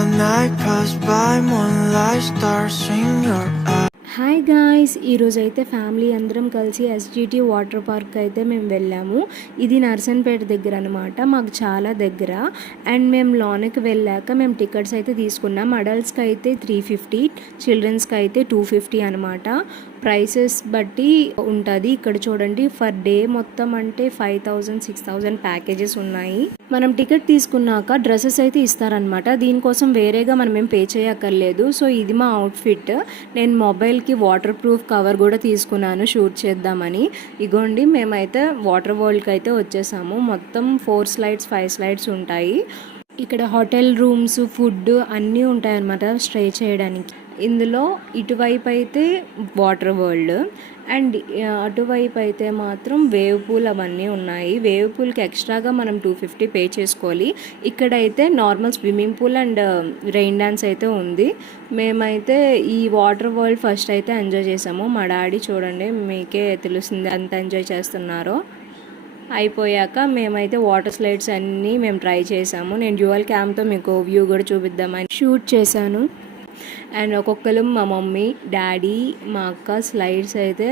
One night goes by, moonlight stars in your eyes. Hi guys, ఈరోజు అయితే family అందరం కలిసి ఎస్జిటి వాటర్ పార్క్ అయితే మేము వెళ్ళాము. ఇది నర్సన్పేట దగ్గర అనమాట, మాకు చాలా దగ్గర. అండ్ మేము లోనికి వెళ్ళాక మేము టికెట్స్ అయితే తీసుకున్నాం. అడల్ట్స్కి అయితే 350, చిల్డ్రన్స్కి అయితే 250 అనమాట. ప్రైసెస్ బట్టి ఉంటుంది. ఇక్కడ చూడండి, ఫర్ డే మొత్తం అంటే 5000, 6000 ప్యాకేజెస్ ఉన్నాయి. మనం టికెట్ తీసుకున్నాక డ్రెస్సెస్ అయితే ఇస్తారనమాట. దీనికోసం వేరేగా మనం ఏం పే చేయక్కర్లేదు. సో ఇది మా అవుట్ఫిట్. నేను మొబైల్కి వాటర్ ప్రూఫ్ కవర్ కూడా తీసుకున్నాను షూట్ చేద్దామని. ఇగోండి, మేమైతే వాటర్ వరల్డ్కి అయితే వచ్చేసాము. మొత్తం 4 స్లైడ్స్ 5 స్లైడ్స్ ఉంటాయి. ఇక్కడ హోటల్ రూమ్స్, ఫుడ్ అన్నీ ఉంటాయన్నమాట స్టే చేయడానికి. ఇందులో ఇటువైపు అయితే వాటర్ వరల్డ్ అండ్ అటువైపు అయితే మాత్రం వేవ్ పూల్ అవన్నీ ఉన్నాయి. వేవ్ పూల్కి ఎక్స్ట్రాగా మనం 250 పే చేసుకోవాలి. ఇక్కడైతే normal swimming pool and rain dance అయితే ఉంది. మేమైతే ఈ వాటర్ వరల్డ్ ఫస్ట్ అయితే ఎంజాయ్ చేసాము. మా డాడీ చూడండి, మీకే తెలుస్తుంది అంత ఎంజాయ్ చేస్తున్నారో. అయిపోయాక మేమైతే వాటర్ స్లైడ్స్ అన్నీ మేము ట్రై చేసాము. నేను డ్యూయల్ క్యామ్తో మీకు వ్యూ కూడా చూపిద్దామని షూట్ చేశాను. అండ్ ఒక్కొక్కరు మా మమ్మీ, డాడీ, మా అక్క స్లైడ్స్ అయితే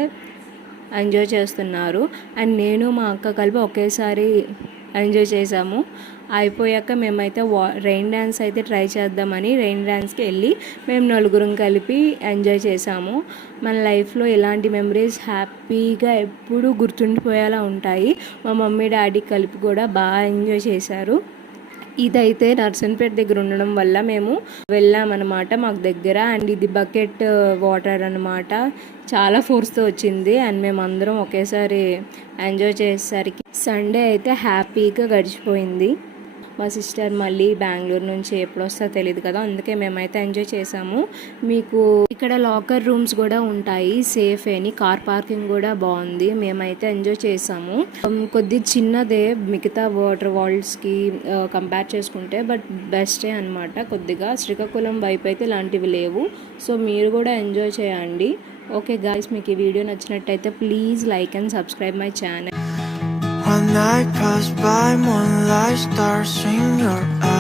ఎంజాయ్ చేస్తున్నారు. అండ్ నేను మా అక్క కలిపి ఒకేసారి ఎంజాయ్ చేసాము. అయిపోయాక మేమైతే రెయిన్ డ్యాన్స్ అయితే ట్రై చేద్దామని రెయిన్ డ్యాన్స్కి వెళ్ళి మేము నలుగురం కలిపి ఎంజాయ్ చేసాము. మన లైఫ్లో ఇలాంటి మెమరీస్ హ్యాపీగా ఎప్పుడూ గుర్తుండిపోయేలా ఉంటాయి. మా మమ్మీ, డాడీ కలిపి కూడా బాగా ఎంజాయ్ చేశారు. ఇదైతే నర్సన్పేట దగ్గర ఉండడం వల్ల మేము వెళ్ళామన్నమాట, మాకు దగ్గర. అండ్ ఇది బకెట్ వాటర్ అనమాట, చాలా ఫోర్స్తో వచ్చింది. అండ్ మేము అందరం ఒకేసారి ఎంజాయ్ చేసేసరికి సండే అయితే హ్యాపీగా గడిచిపోయింది. మా సిస్టర్ మళ్ళీ బెంగళూరు నుంచి ఎప్పుడు వస్తుందో తెలియదు కదా, అందుకే మేమైతే ఎంజాయ్ చేసాము. మీకు ఇక్కడ లాకర్ రూమ్స్ కూడా ఉంటాయి, సేఫ్ అని. కార్ పార్కింగ్ కూడా బాగుంది. మేమైతే ఎంజాయ్ చేసాము. కొద్ది చిన్నదే మిగతా వాటర్ వరల్డ్స్కి కంపేర్ చేసుకుంటే, బట్ బెస్టే అనమాట. కొద్దిగా శ్రీకాకుళం వైపు అయితే ఇలాంటివి లేవు. సో మీరు కూడా ఎంజాయ్ చేయండి. ఓకే గాయ్స్, మీకు ఈ వీడియో నచ్చినట్టయితే please like and subscribe my channel. One night goes by, moonlight stars in your eyes.